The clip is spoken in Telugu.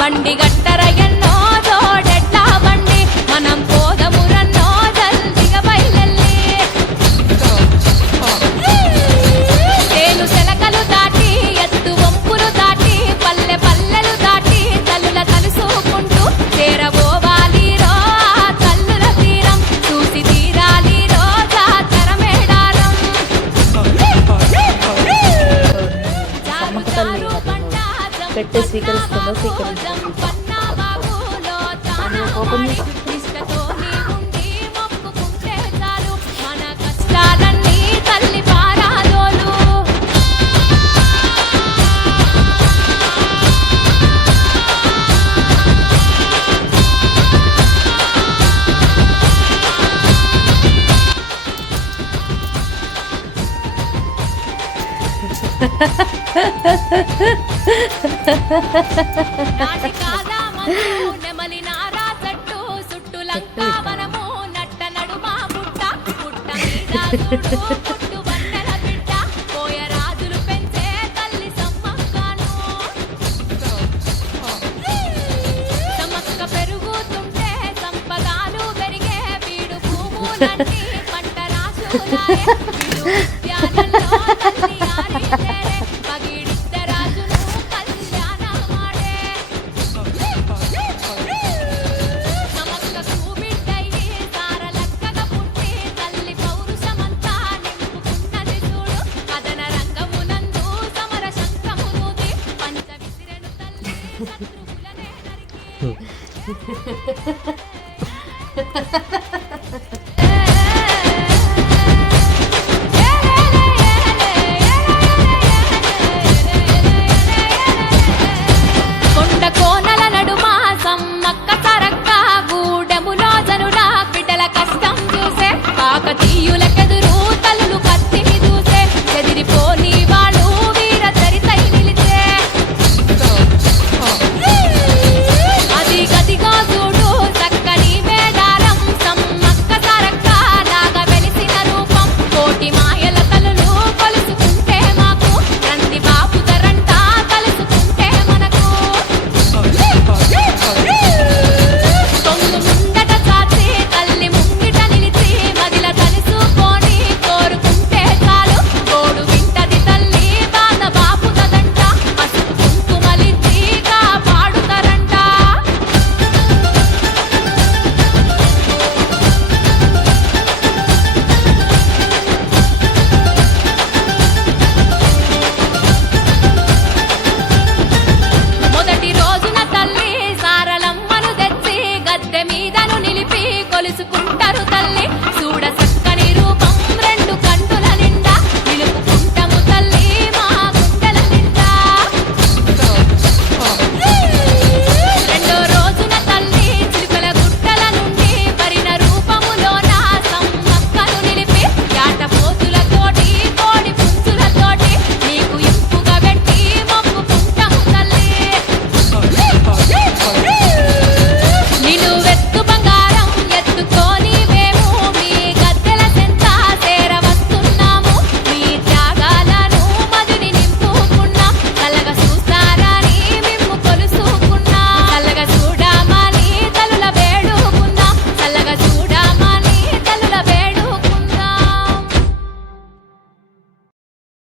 బండి గట్టర ఎన్నో జోడెట్లా బండి మనం పోదమురన్నో జల్దిగా బయలెల్లి తేలు సెలకలు దాటి ఎత్తు వంపులు దాటి పల్లె పల్లెలు దాటి తల్లుల కలుసుకుంటూ చేరబోవాలి రో తల్లుల తీరం చూసి తీరాలి రో జాతర మేడారం జారుతారు పంట పెట్టే స్వీకరిస్తుందో స్వీకరించు ఓపెన్ ఇష్టతోని ఉండి మొక్కుకుంటే చాలు మన కష్టాలన్నీ తల్లి పారాదోలు నాటి కాదామము నెమలి నారా చెట్టు చుట్టూ లంకావనము నట్ట నడుమా పుట్ట పుట్ట మీద చూడు పుట్టు వన్నెల బిడ్డ పోయ రాజులు పెంచే తల్లి సమ్మక్కను సమ్మక్క పెరుగుతుంటే సంపదాలు పెరిగే బీడు భూములన్నీ పంట రాసులాయే బీడు ఉద్యానంలో తల్లి ఆడితేరే పగిడిద్ద రాజును కళ్యాణమాడే సమక్కకు బిడ్డయి సారలక్కగా పుట్టి తల్లి పౌరుషమంతా నింపుకున్నది చూడు కథన రంగమునందు సమర శంఖమునూది పంచ విసిరెను తల్లి శత్రువులనే నరికి